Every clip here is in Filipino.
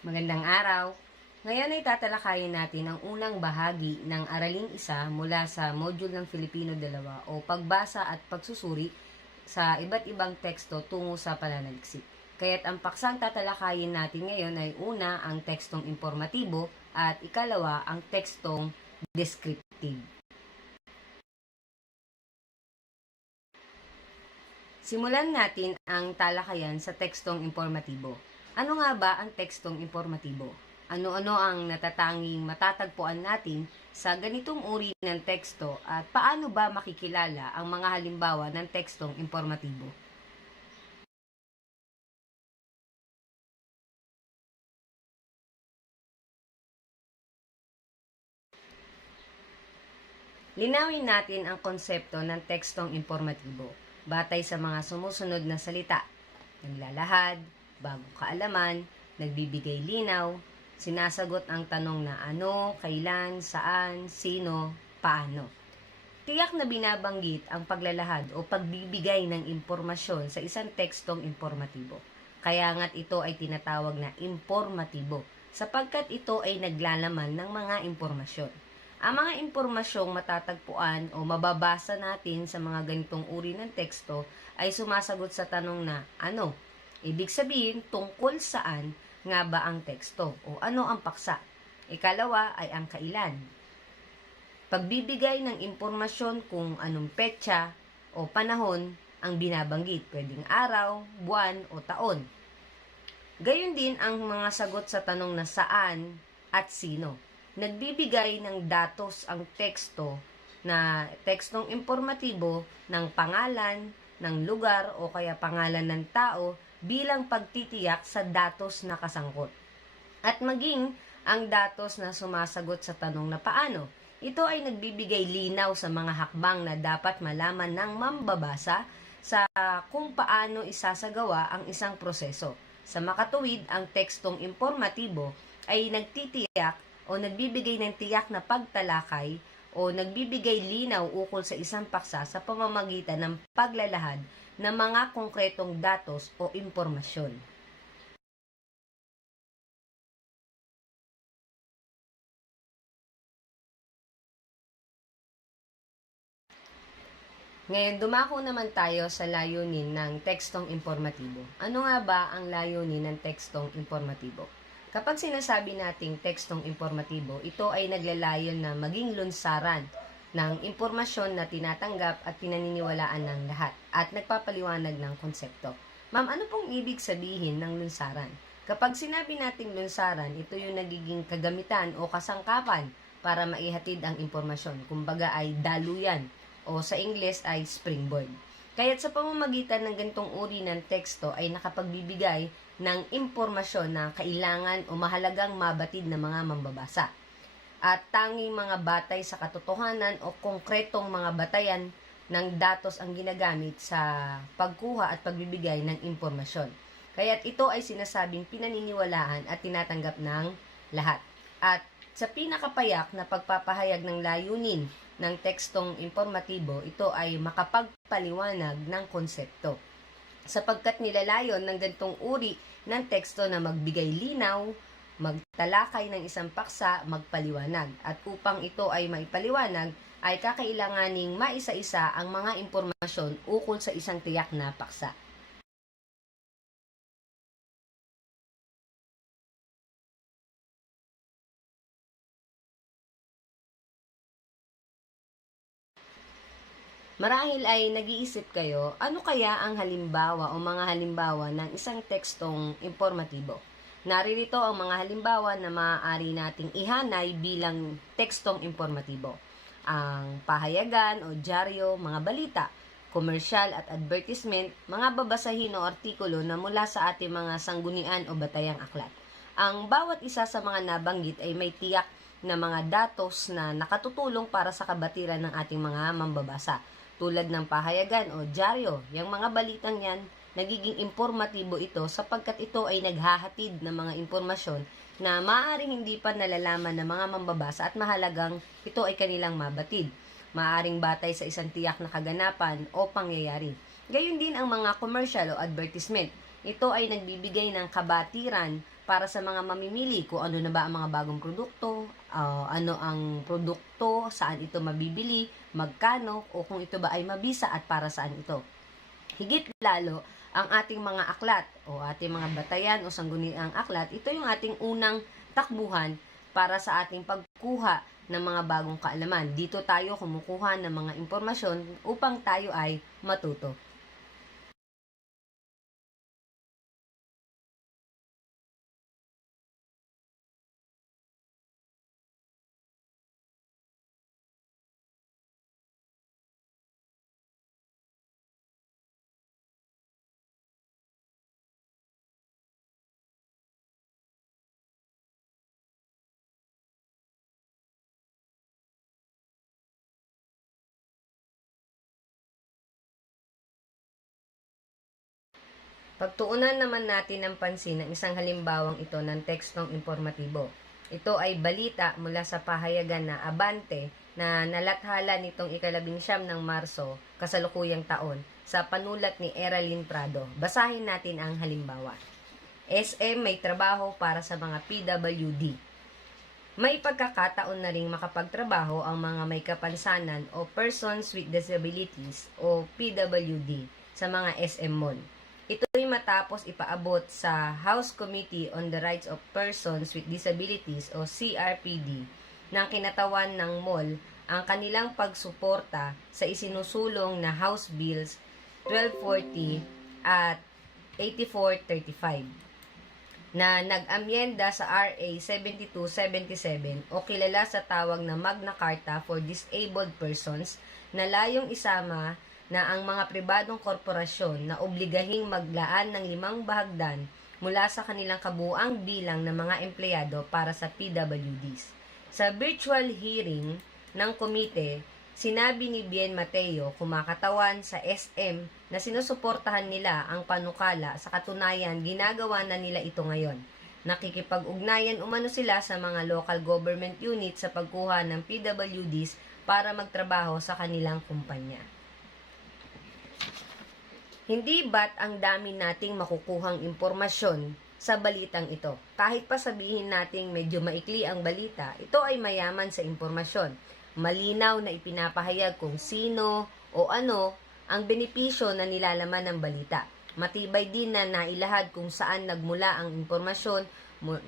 Magandang araw! Ngayon ay tatalakayin natin ang unang bahagi ng Araling Isa mula sa module ng Filipino 2 o pagbasa at pagsusuri sa iba't ibang teksto tungo sa pananaliksik. Kaya't ang paksang tatalakayin natin ngayon ay una ang tekstong informatibo at ikalawa ang tekstong descriptive. Simulan natin ang talakayan sa tekstong informatibo. Ano nga ba ang tekstong informatibo? Ano-ano ang natatanging matatagpuan natin sa ganitong uri ng teksto at paano ba makikilala ang mga halimbawa ng tekstong informatibo? Linawin natin ang konsepto ng tekstong informatibo batay sa mga sumusunod na salita: naglalahad, bagong kaalaman, nagbibigay linaw, sinasagot ang tanong na ano, kailan, saan, sino, paano. Tiyak na binabanggit ang paglalahad o pagbibigay ng impormasyon sa isang tekstong informatibo. Kaya nga't ito ay tinatawag na informatibo sapagkat ito ay naglalaman ng mga impormasyon. Ang mga impormasyong matatagpuan o mababasa natin sa mga ganitong uri ng teksto ay sumasagot sa tanong na ano. Ibig sabihin, tungkol saan nga ba ang teksto o ano ang paksa. Ikalawa ay ang kailan. Pagbibigay ng impormasyon kung anong petsa o panahon ang binabanggit, pwedeng araw, buwan o taon. Gayon din ang mga sagot sa tanong na saan at sino. Nagbibigay ng datos ang teksto na tekstong informatibo ng pangalan, ng lugar o kaya pangalan ng tao bilang pagtitiyak sa datos na kasangkot. At maging ang datos na sumasagot sa tanong na paano. Ito ay nagbibigay linaw sa mga hakbang na dapat malaman ng mambabasa sa kung paano isasagawa ang isang proseso. Sa makatuwid, ang tekstong informatibo ay nagtitiyak o nagbibigay ng tiyak na pagtalakay o nagbibigay linaw ukol sa isang paksa sa pamamagitan ng paglalahad ng mga konkretong datos o impormasyon. Ngayon, dumako naman tayo sa layunin ng tekstong informatibo. Ano nga ba ang layunin ng tekstong informatibo? Kapag sinasabi nating tekstong informatibo, ito ay naglalayon na maging lunsaran ng impormasyon na tinatanggap at pinaniniwalaan ng lahat at nagpapaliwanag ng konsepto. Ma'am, ano pong ibig sabihin ng lunsaran? Kapag sinabi nating lunsaran, ito yung nagiging kagamitan o kasangkapan para maihatid ang impormasyon. Kumbaga ay daluyan o sa Ingles ay springboard. Kaya't sa pamamagitan ng ganitong uri ng teksto ay nakapagbibigay ng impormasyon na kailangan o mahalagang mabatid ng mga mambabasa. At tanging mga batay sa katotohanan o konkretong mga batayan ng datos ang ginagamit sa pagkuha at pagbibigay ng impormasyon. Kaya't ito ay sinasabing pinaniniwalaan at tinatanggap ng lahat. At sa pinakapayak na pagpapahayag ng layunin ng tekstong informatibo, ito ay makapagpaliwanag ng konsepto. Sapagkat nilalayon ng ganitong uri ng teksto na magbigay linaw, magtalakay ng isang paksa, magpaliwanag. At upang ito ay maipaliwanag, ay kakailanganing maisa-isa ang mga impormasyon ukol sa isang tiyak na paksa. Marahil ay nag-iisip kayo, ano kaya ang halimbawa o mga halimbawa ng isang tekstong informatibo? Naririto ang mga halimbawa na maaari nating ihanay bilang tekstong informatibo. Ang pahayagan o dyaryo, mga balita, komersyal at advertisement, mga babasahin o artikulo na mula sa ating mga sanggunian o batayang aklat. Ang bawat isa sa mga nabanggit ay may tiyak na mga datos na nakatutulong para sa kabatiran ng ating mga mambabasa. Tulad ng pahayagan o dyaryo, yung mga balitang yan, nagiging informatibo ito sapagkat ito ay naghahatid ng mga impormasyon na maaaring hindi pa nalalaman ng mga mambabasa at mahalagang ito ay kanilang mabatid. Maaaring batay sa isang tiyak na kaganapan o pangyayari. Gayon din ang mga commercial o advertisement. Ito ay nagbibigay ng kabatiran para sa mga mamimili kung ano na ba ang mga bagong produkto, ano ang produkto, saan ito mabibili, magkano, o kung ito ba ay mabisa at para saan ito. Higit lalo, ang ating mga aklat o ating mga batayan o sangguniang aklat, ito yung ating unang takbuhan para sa ating pagkuha ng mga bagong kaalaman. Dito tayo kumukuha ng mga impormasyon upang tayo ay matuto. Pagtuunan naman natin ng pansin ang isang halimbawang ito ng tekstong informatibo. Ito ay balita mula sa pahayagan na Abante na nalathala nitong 19 ng Marso, kasalukuyang taon, sa panulat ni Eralyn Prado. Basahin natin ang halimbawa. SM may trabaho para sa mga PWD. May pagkakataon na ring makapagtrabaho ang mga may kapansanan o persons with disabilities o PWD sa mga SM Mall. Ito'y matapos ipaabot sa House Committee on the Rights of Persons with Disabilities o CRPD ng kinatawan ng mall ang kanilang pagsuporta sa isinusulong na House Bills 1240 at 8435 na nag-amyenda sa RA 7277 o kilala sa tawag na Magna Carta for Disabled Persons na layong isama na ang mga pribadong korporasyon na obligahing maglaan ng 5 bahagdan mula sa kanilang kabuuang bilang ng mga empleyado para sa PWDs. Sa virtual hearing ng komite, sinabi ni Bien Mateo, kumakatawan sa SM, na sinusuportahan nila ang panukala, sa katunayan ginagawa na nila ito ngayon. Nakikipag-ugnayan umano sila sa mga local government unit sa pagkuha ng PWDs para magtrabaho sa kanilang kumpanya. Hindi ba't ang dami nating makukuhang impormasyon sa balitang ito? Kahit pa sabihin nating medyo maikli ang balita, ito ay mayaman sa impormasyon. Malinaw na ipinapahayag kung sino o ano ang benepisyo na nilalaman ng balita. Matibay din na nailahad kung saan nagmula ang impormasyon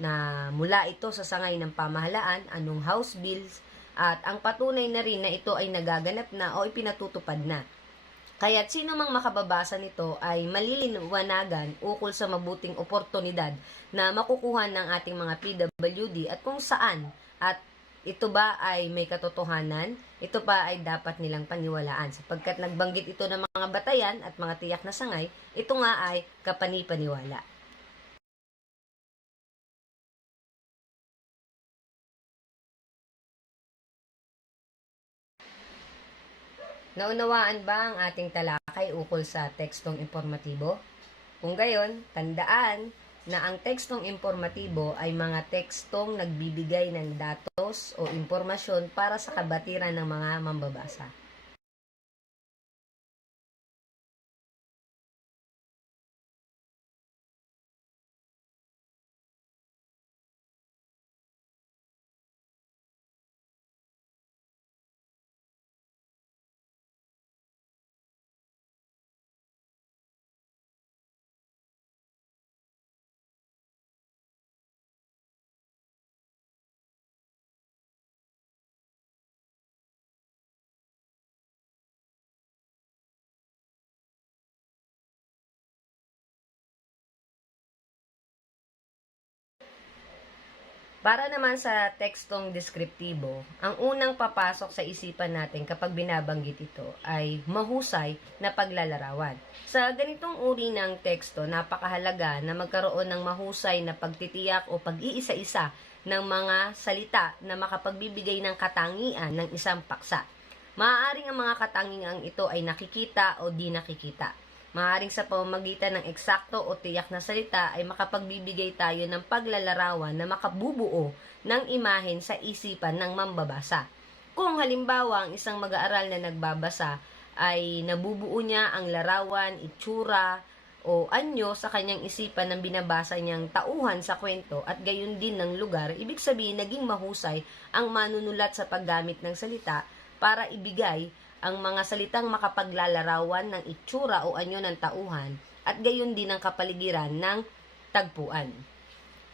na mula ito sa sangay ng pamahalaan, anong house bills, at ang patunay na rin na ito ay nagaganap na o ipinatutupad na. Kaya't sino mang makababasa nito ay maliliwanagan ukol sa mabuting oportunidad na makukuha ng ating mga PWD at kung saan, at ito ba ay may katotohanan, ito pa ay dapat nilang paniwalaan sapagkat nagbanggit ito ng mga batayan at mga tiyak na sangay, ito nga ay kapani-paniwala. Naunawaan ba ang ating talakay ukol sa tekstong informatibo? Kung gayon, tandaan na ang tekstong informatibo ay mga tekstong nagbibigay ng datos o impormasyon para sa kabatiran ng mga mambabasa. Para naman sa tekstong deskriptibo, ang unang papasok sa isipan natin kapag binabanggit ito ay mahusay na paglalarawan. Sa ganitong uri ng teksto, napakahalaga na magkaroon ng mahusay na pagtitiyak o pag-iisa-isa ng mga salita na makapagbibigay ng katangian ng isang paksa. Maaaring ang mga katangiang ito ay nakikita o di nakikita. Maaaring sa pamamagitan ng eksakto o tiyak na salita ay makapagbibigay tayo ng paglalarawan na makabubuo ng imahen sa isipan ng mambabasa. Kung halimbawa ang isang mag-aaral na nagbabasa ay nabubuo niya ang larawan, itsura, o anyo sa kanyang isipan ng binabasa niyang tauhan sa kwento at gayon din ng lugar, ibig sabihin naging mahusay ang manunulat sa paggamit ng salita para ibigay ang mga salitang makapaglalarawan ng itsura o anyo ng tauhan at gayon din ang kapaligiran ng tagpuan.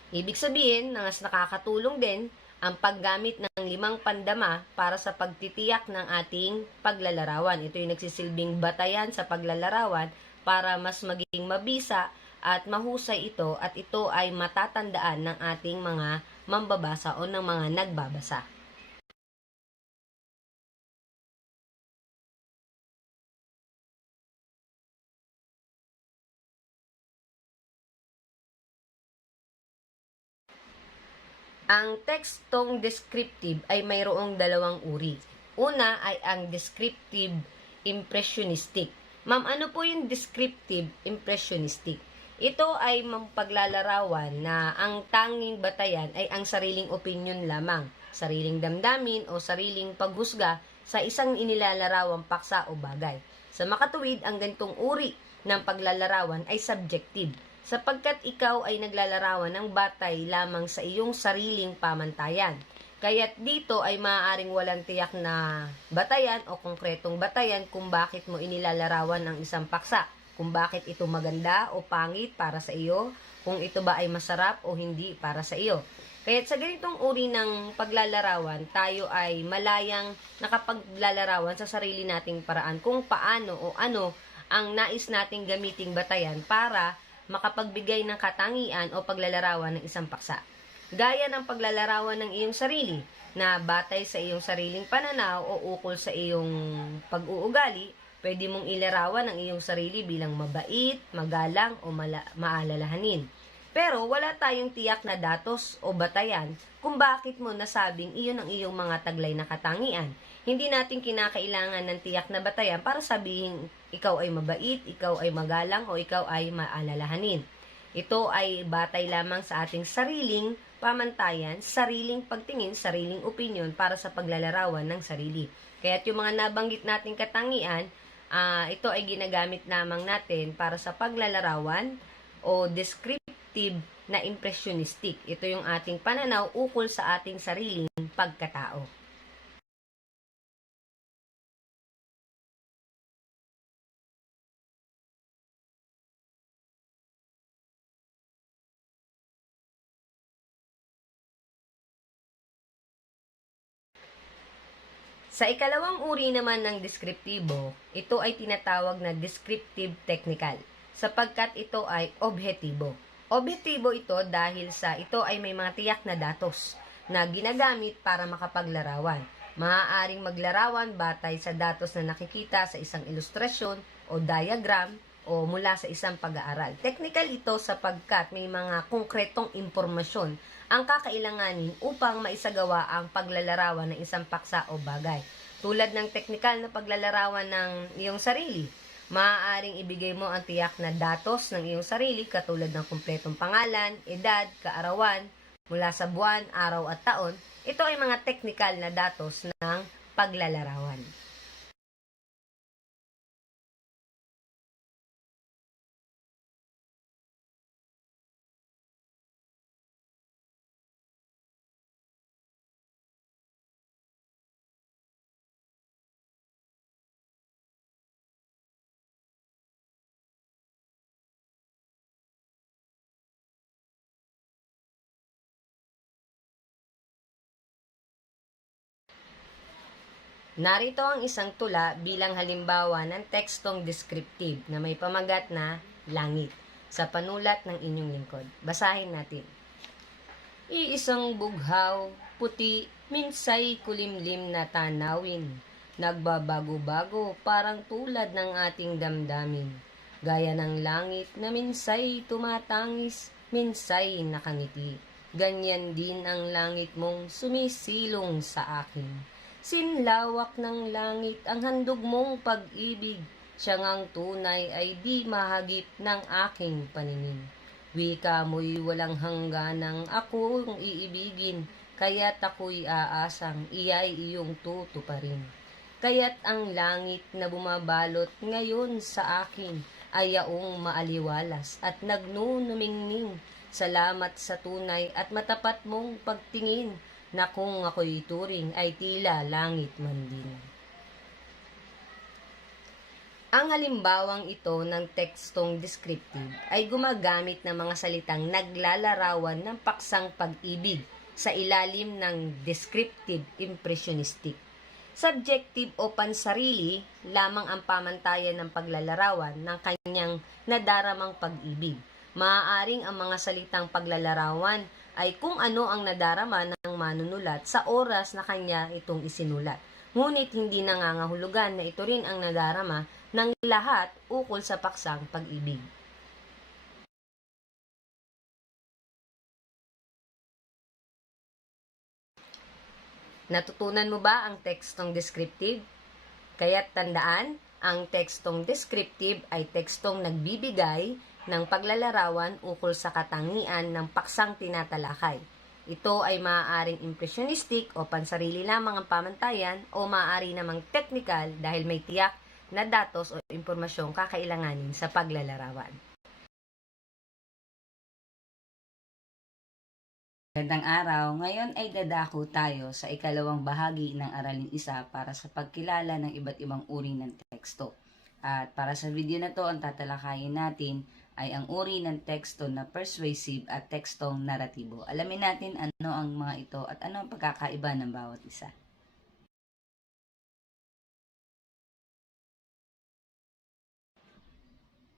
Ibig sabihin, mas nakakatulong din ang paggamit ng 5 pandama para sa pagtitiyak ng ating paglalarawan. Ito yung nagsisilbing batayan sa paglalarawan para mas maging mabisa at mahusay ito at ito ay matatandaan ng ating mga mambabasa o ng mga nagbabasa. Ang tekstong descriptive ay mayroong 2 uri. Una ay ang descriptive impressionistic. Ma'am, ano po yung descriptive impressionistic? Ito ay paglalarawan na ang tanging batayan ay ang sariling opinion lamang, sariling damdamin o sariling paghusga sa isang inilalarawang paksa o bagay. Sa makatuwid, ang ganitong uri ng paglalarawan ay subjective, sapagkat ikaw ay naglalarawan ng batay lamang sa iyong sariling pamantayan. Kaya't dito ay maaaring walang tiyak na batayan o konkretong batayan kung bakit mo inilalarawan ang isang paksa, kung bakit ito maganda o pangit para sa iyo, kung ito ba ay masarap o hindi para sa iyo. Kaya't sa ganitong uri ng paglalarawan, tayo ay malayang nakapaglalarawan sa sarili nating paraan kung paano o ano ang nais nating gamiting batayan para makapagbigay ng katangian o paglalarawan ng isang paksa. Gaya ng paglalarawan ng iyong sarili na batay sa iyong sariling pananaw o ukol sa iyong pag-uugali, pwede mong ilarawan ang iyong sarili bilang mabait, magalang o maalalahanin. Pero wala tayong tiyak na datos o batayan kung bakit mo nasabing iyon ang iyong mga taglay na katangian. Hindi natin kinakailangan ng tiyak na batayan para sabihin ikaw ay mabait, ikaw ay magalang o ikaw ay maalalahanin. Ito ay batay lamang sa ating sariling pamantayan, sariling pagtingin, sariling opinion para sa paglalarawan ng sarili. Kaya't yung mga nabanggit nating katangian, ito ay ginagamit lamang natin para sa paglalarawan o descriptive na impressionistic. Ito yung ating pananaw ukol sa ating sariling pagkatao. Sa ikalawang uri naman ng deskriptibo, ito ay tinatawag na descriptive technical, sapagkat ito ay objektibo. Objektibo ito dahil sa ito ay may mga tiyak na datos na ginagamit para makapaglarawan. Maaaring maglarawan batay sa datos na nakikita sa isang ilustrasyon o diagram o mula sa isang pag-aaral. Technical ito sapagkat may mga konkretong impormasyon ang kakailanganin upang maisagawa ang paglalarawan ng isang paksa o bagay. Tulad ng teknikal na paglalarawan ng iyong sarili, maaaring ibigay mo ang tiyak na datos ng iyong sarili katulad ng kumpletong pangalan, edad, kaarawan, mula sa buwan, araw at taon. Ito ay mga teknikal na datos ng paglalarawan. Narito ang isang tula bilang halimbawa ng tekstong descriptive na may pamagat na langit sa panulat ng inyong lingkod. Basahin natin. Iisang bughaw, puti, minsay kulimlim na tanawin. Nagbabago-bago parang tulad ng ating damdamin. Gaya ng langit na minsay tumatangis, minsay nakangiti. Ganyan din ang langit mong sumisilong sa akin. Sinlawak ng langit ang handog mong pag-ibig, siya ngang tunay ay di mahagip ng aking paningin. Wika mo'y walang hangganang akong iibigin, kaya't ako'y aasang iya'y iyong tutuparin. Kaya't ang langit na bumabalot ngayon sa akin ay yaong maaliwalas at nagnunumingning. Salamat sa tunay at matapat mong pagtingin na kung ako'y turing ay tila langit man din. Ang halimbawang ito ng tekstong descriptive ay gumagamit ng mga salitang naglalarawan ng paksang pag-ibig sa ilalim ng descriptive impressionistic. Subjective o pansarili lamang ang pamantayan ng paglalarawan ng kanyang nadaramang pag-ibig. Maaaring ang mga salitang paglalarawan ay kung ano ang nadarama ng manunulat sa oras na kanya itong isinulat. Ngunit hindi nangangahulugan na ito rin ang nadarama ng lahat ukol sa paksang pag-ibig. Natutunan mo ba ang tekstong descriptive? Kaya't tandaan, ang tekstong descriptive ay tekstong nagbibigay ng paglalarawan ukol sa katangian ng paksang tinatalakay. Ito ay maaaring impressionistic o pansarili lamang ang pamantayan o maaari namang technical dahil may tiyak na datos o impormasyong kakailanganin sa paglalarawan. Magandang araw, ngayon ay dadako tayo sa ikalawang bahagi ng Aralin Isa para sa pagkilala ng iba't ibang uri ng teksto. At para sa video na to, ang tatalakayin natin ay ang uri ng teksto na persuasive at tekstong naratibo. Alamin natin ano ang mga ito at ano ang pagkakaiba ng bawat isa.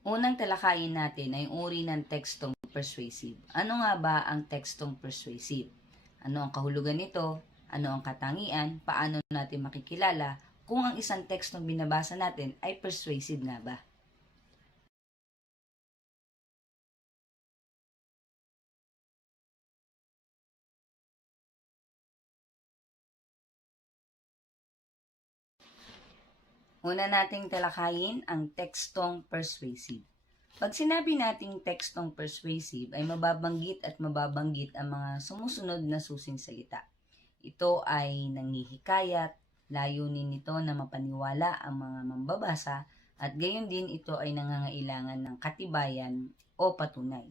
Unang talakayin natin ay uri ng tekstong persuasive. Ano nga ba ang tekstong persuasive? Ano ang kahulugan nito? Ano ang katangian? Paano natin makikilala kung ang isang tekstong binabasa natin ay persuasive nga ba? Una nating talakayin ang tekstong persuasive. Pag sinabi nating tekstong persuasive ay mababanggit ang mga sumusunod na susing salita. Ito ay nanghihikayat, layunin nito na mapaniwala ang mga mambabasa at gayon din ito ay nangangailangan ng katibayan o patunay.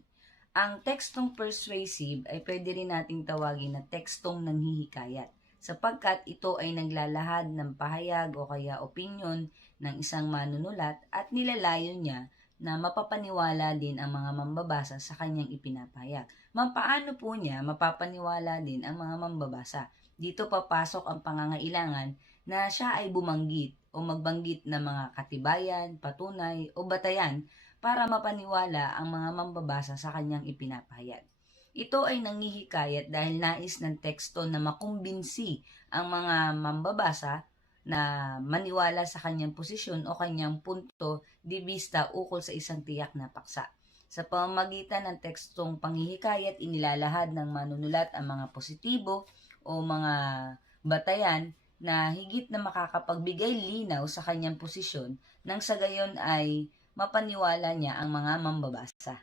Ang tekstong persuasive ay pwede rin nating tawagin na tekstong nanghihikayat sapagkat ito ay naglalahad ng pahayag o kaya opinyon ng isang manunulat at nilalayon niya na mapapaniwala din ang mga mambabasa sa kanyang ipinapahayag. Paano po niya mapapaniwala din ang mga mambabasa? Dito papasok ang pangangailangan na siya ay bumanggit o magbanggit ng mga katibayan, patunay o batayan para mapaniwala ang mga mambabasa sa kanyang ipinapahayag. Ito ay nanghihikayat dahil nais ng teksto na makumbinsi ang mga mambabasa na maniwala sa kanyang posisyon o kanyang punto de vista ukol sa isang tiyak na paksa. Sa pamamagitan ng tekstong panghihikayat, inilalahad ng manunulat ang mga positibo o mga batayan na higit na makakapagbigay linaw sa kanyang posisyon nang sa gayon ay mapaniwala niya ang mga mambabasa.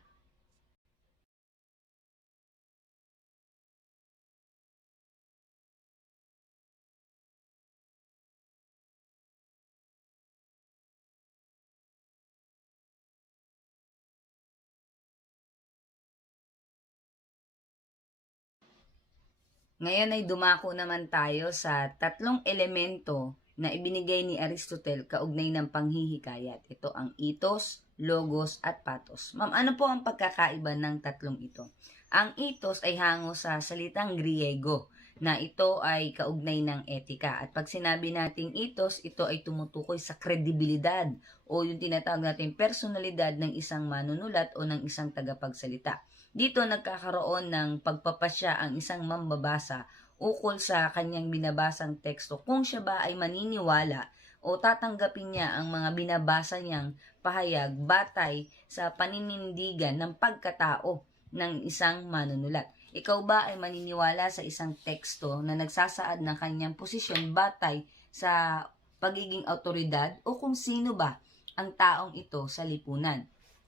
Ngayon ay dumako naman tayo sa tatlong elemento na ibinigay ni Aristotle kaugnay ng panghihikayat. Ito ang ethos, logos, at pathos. Ma'am, ano po ang pagkakaiba ng tatlong ito? Ang ethos ay hango sa salitang Griego na ito ay kaugnay ng etika. At pag sinabi nating ethos, ito ay tumutukoy sa kredibilidad o yung tinatawag natin personalidad ng isang manunulat o ng isang tagapagsalita. Dito nagkakaroon ng pagpapasya ang isang mambabasa ukol sa kanyang binabasang teksto kung siya ba ay maniniwala o tatanggapin niya ang mga binabasa niyang pahayag batay sa paninindigan ng pagkatao ng isang manunulat. Ikaw ba ay maniniwala sa isang teksto na nagsasaad ng kanyang posisyon batay sa pagiging autoridad o kung sino ba ang taong ito sa lipunan?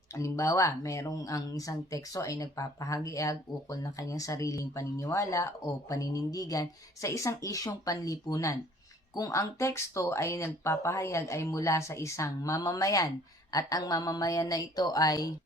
Halimbawa, merong ang isang teksto ay nagpapahayag ukol ng kanyang sariling paniniwala o paninindigan sa isang isyong panlipunan. Kung ang teksto ay nagpapahayag ay mula sa isang mamamayan At ang mamamayan na ito ay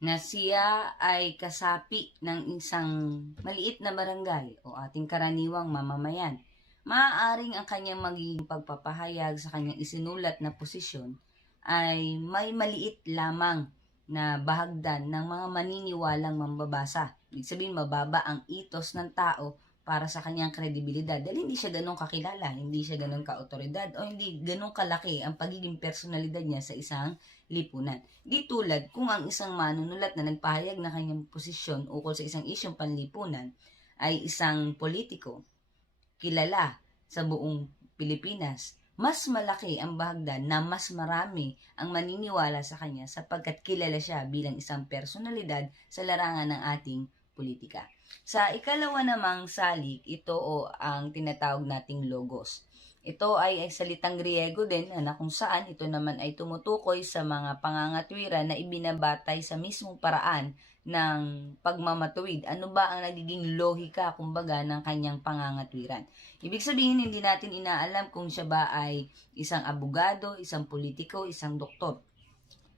na siya ay kasapi ng isang maliit na barangay o ating karaniwang mamamayan. Maaaring ang kanyang magiging pagpapahayag sa kanyang isinulat na posisyon ay may maliit lamang na bahagdan ng mga maniniwalang mambabasa. Ibig sabihin, mababa ang itos ng tao para sa kanyang kredibilidad dahil hindi siya ganun kakilala, hindi siya ganun ka-otoridad o hindi ganun kalaki ang pagiging personalidad niya sa isang lipunan. Di tulad kung ang isang manunulat na nagpahayag na kanyang posisyon ukol sa isang isyong panlipunan ay isang politiko, kilala sa buong Pilipinas, mas malaki ang bahagdan na mas marami ang maniniwala sa kanya sapagkat kilala siya bilang isang personalidad sa larangan ng ating politika. Sa ikalawa namang salik, ito ang tinatawag nating logos. Ito ay salitang Griego din na kung saan ito naman ay tumutukoy sa mga pangangatwiran na ibinabatay sa mismong paraan ng pagmamatuwid. Ano ba ang nagiging lohika, kumbaga, ng kanyang pangangatwiran? Ibig sabihin, hindi natin inaalam kung siya ba ay isang abogado, isang politiko, isang doktor.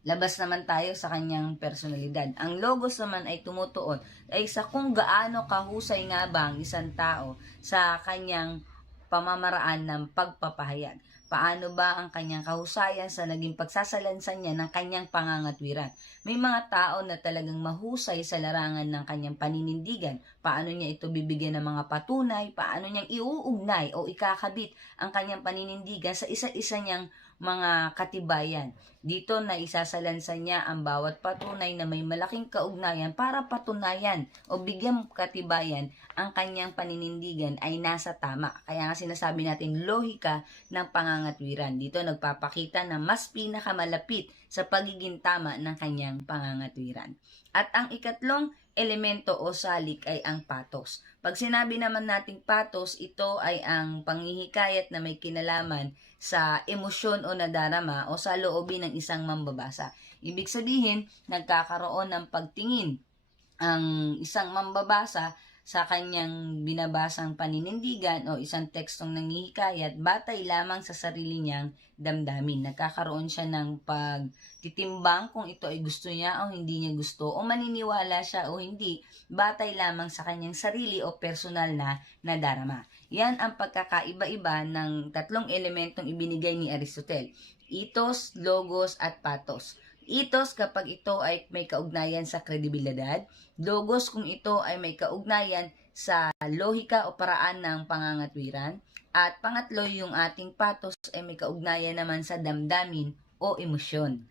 Labas naman tayo sa kanyang personalidad. Ang logos naman ay tumutuon ay sa kung gaano kahusay nga ba ang isang tao sa kanyang pamamaraan ng pagpapahayag. Paano ba ang kanyang kahusayan sa naging pagsasalansan niya ng kanyang pangangatwiran? May mga tao na talagang mahusay sa larangan ng kanyang paninindigan. Paano niya ito bibigyan ng mga patunay? Paano niyang iuugnay o ikakabit ang kanyang paninindigan sa isa-isa niyang mga katibayan? Dito na isasalansan niya ang bawat patunay na may malaking kaugnayan para patunayan o bigyan katibayan ang kanyang paninindigan ay nasa tama. Kaya nga sinasabi natin lohika ng pangangatwiran. Dito nagpapakita na mas pinakamalapit sa pagiging tama ng kanyang pangangatwiran. At ang ikatlong elemento o salik ay ang patos. Pag sinabi naman nating patos, ito ay ang panghihikayat na may kinalaman sa emosyon o nadarama o sa loobin ng isang mambabasa. Ibig sabihin, nagkakaroon ng pagtingin ang isang mambabasa sa kanyang binabasang paninindigan o isang tekstong nanghihikayat batay lamang sa sarili niyang damdamin. Nagkakaroon siya ng pagtitimbang kung ito ay gusto niya o hindi niya gusto o maniniwala siya o hindi batay lamang sa kanyang sarili o personal na nadarama. Yan ang pagkakaiba-iba ng tatlong elementong ibinigay ni Aristotle: ethos, logos, at pathos. Ethos kapag ito ay may kaugnayan sa kredibilidad, logos kung ito ay may kaugnayan sa lohika o paraan ng pangangatwiran, at pangatlo yung ating pathos ay may kaugnayan naman sa damdamin o emosyon.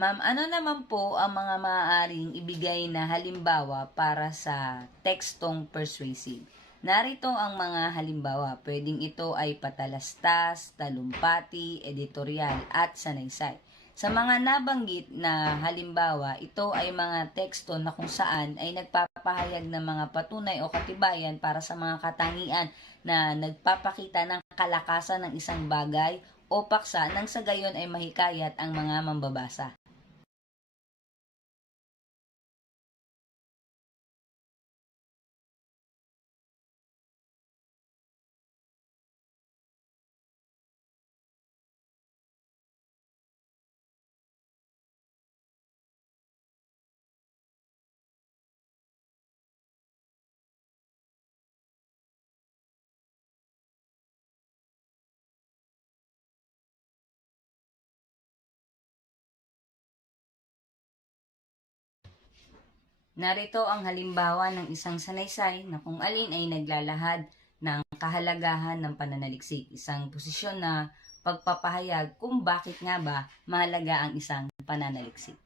Ma'am, ano naman po ang mga maaaring ibigay na halimbawa para sa tekstong persuasive? Narito ang mga halimbawa. Pwedeng ito ay patalastas, talumpati, editorial, at sanaysay. Sa mga nabanggit na halimbawa, ito ay mga teksto na kung saan ay nagpapahayag ng mga patunay o katibayan para sa mga katangian na nagpapakita ng kalakasan ng isang bagay o paksa nang sa gayon ay mahikayat ang mga mambabasa. Narito ang halimbawa ng isang sanaysay na kung alin ay naglalahad ng kahalagahan ng pananaliksik, isang posisyon na pagpapahayag kung bakit nga ba mahalaga ang isang pananaliksik.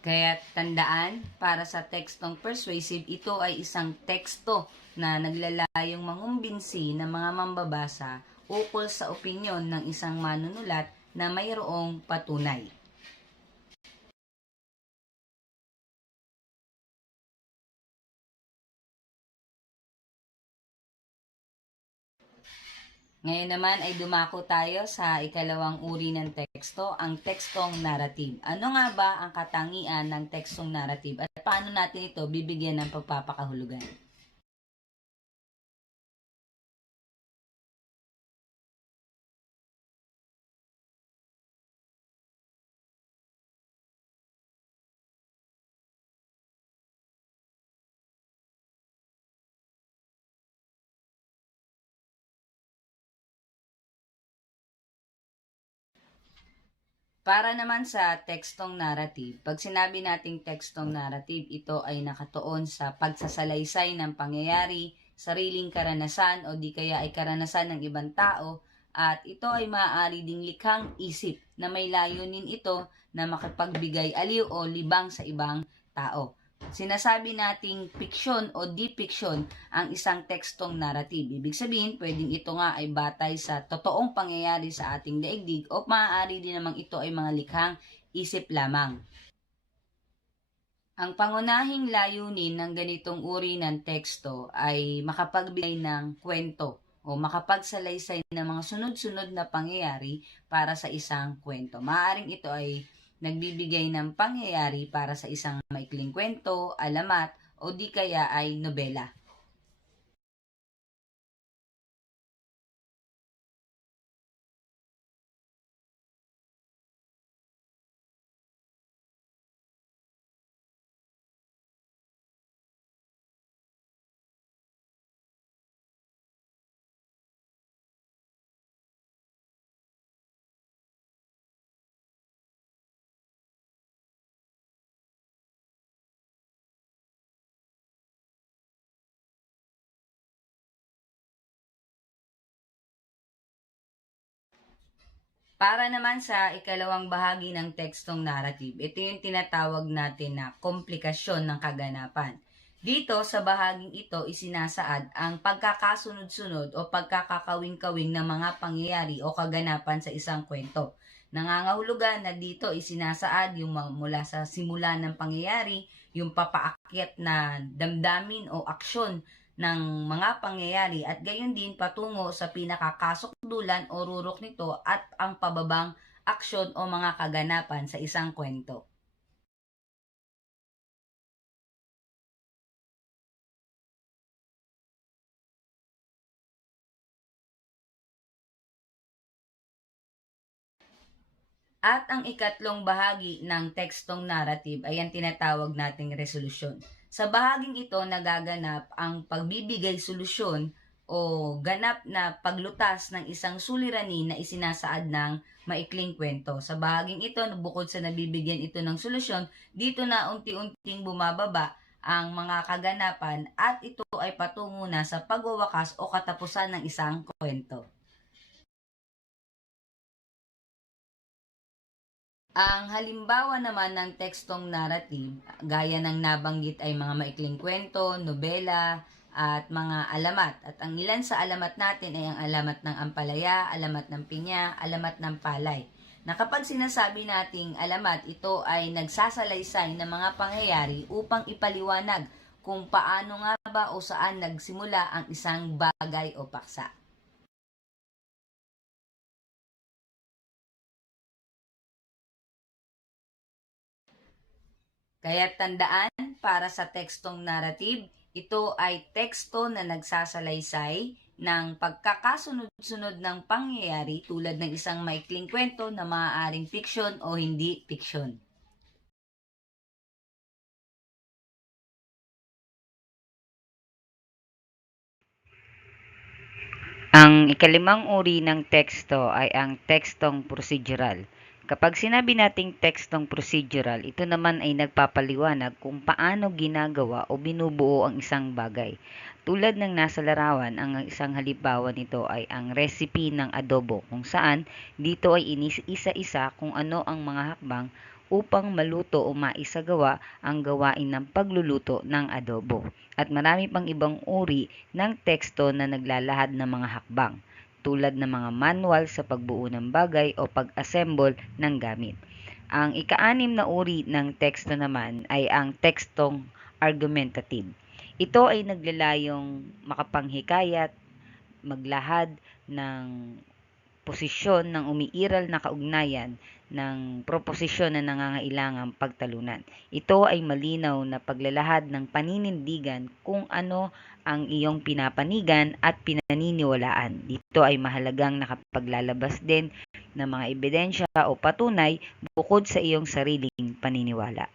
Kaya tandaan, para sa tekstong persuasive, ito ay isang teksto na naglalayong mangumbinsi ng mga mambabasa ukol sa opinyon ng isang manunulat na mayroong patunay. Ngayon naman ay dumako tayo sa ikalawang uri ng teksto, ang tekstong narrative. Ano nga ba ang katangian ng tekstong narrative at paano natin ito bibigyan ng pagpapakahulugan? Para naman sa tekstong narrative, pag sinabi nating tekstong narrative, ito ay nakatuon sa pagsasalaysay ng pangyayari, sariling karanasan o di kaya ay karanasan ng ibang tao, at ito ay maaari ding likhang isip na may layunin ito na makapagbigay aliw o libang sa ibang tao. Sinasabi nating fiction o depiction ang isang tekstong narrative. Ibig sabihin, pwedeng ito nga ay batay sa totoong pangyayari sa ating daigdig o maaari din namang ito ay mga likhang isip lamang. Ang pangunahing layunin ng ganitong uri ng teksto ay makapagbigay ng kwento o makapagsalaysay ng mga sunod-sunod na pangyayari para sa isang kwento. Maaaring ito ay nagbibigay ng pangyayari para sa isang maikling kwento, alamat, o di kaya ay nobela. Para naman sa ikalawang bahagi ng tekstong narrative, ito yung tinatawag natin na komplikasyon ng kaganapan. Dito sa bahaging ito isinasaad ang pagkakasunod-sunod o pagkakakawing-kawing ng mga pangyayari o kaganapan sa isang kwento. Nangangahulugan na dito isinasaad yung mula sa simula ng pangyayari, yung papaakyat na damdamin o aksyon ng mga pangyayari at gayon din patungo sa pinakakasukdulan o rurok nito at ang pababang aksyon o mga kaganapan sa isang kwento. At ang ikatlong bahagi ng tekstong narrative ay ang tinatawag nating resolusyon. Sa bahaging ito nagaganap ang pagbibigay solusyon o ganap na paglutas ng isang suliranin na isinasaad ng maikling kwento. Sa bahaging ito, bukod sa nabibigyan ito ng solusyon, dito na unti-unting bumababa ang mga kaganapan at ito ay patungo na sa pagwawakas o katapusan ng isang kwento. Ang halimbawa naman ng tekstong narrative, gaya ng nabanggit ay mga maikling kwento, nobela, at mga alamat. At ang ilan sa alamat natin ay ang alamat ng ampalaya, alamat ng pinya, alamat ng palay. Na kapag sinasabi nating alamat, ito ay nagsasalaysay ng mga pangyayari upang ipaliwanag kung paano nga ba o saan nagsimula ang isang bagay o paksa. Kaya tandaan, para sa tekstong narrative, ito ay teksto na nagsasalaysay ng pagkakasunod-sunod ng pangyayari tulad ng isang maikling kwento na maaaring fiksyon o hindi fiksyon. Ang ikalimang uri ng teksto ay ang tekstong procedural. Kapag sinabi nating tekstong procedural, ito naman ay nagpapaliwanag kung paano ginagawa o binubuo ang isang bagay. Tulad ng nasa larawan, ang isang halimbawa nito ay ang recipe ng adobo kung saan dito ay inisa-isa kung ano ang mga hakbang upang maluto o maisagawa ang gawain ng pagluluto ng adobo. At marami pang ibang uri ng teksto na naglalahad ng mga hakbang, tulad ng mga manual sa pagbuo ng bagay o pag-assemble ng gamit. Ang ika-anim na uri ng teksto naman ay ang tekstong argumentative. Ito ay naglalayong makapanghikayat maglahad ng posisyon ng umiiral na kaugnayan ng proposisyon na nangangailangang pagtalunan. Ito ay malinaw na paglalahad ng paninindigan kung ano ang iyong pinapanigan at pinaniniwalaan. Dito ay mahalagang nakapaglalabas din ng mga ebidensya o patunay bukod sa iyong sariling paniniwala.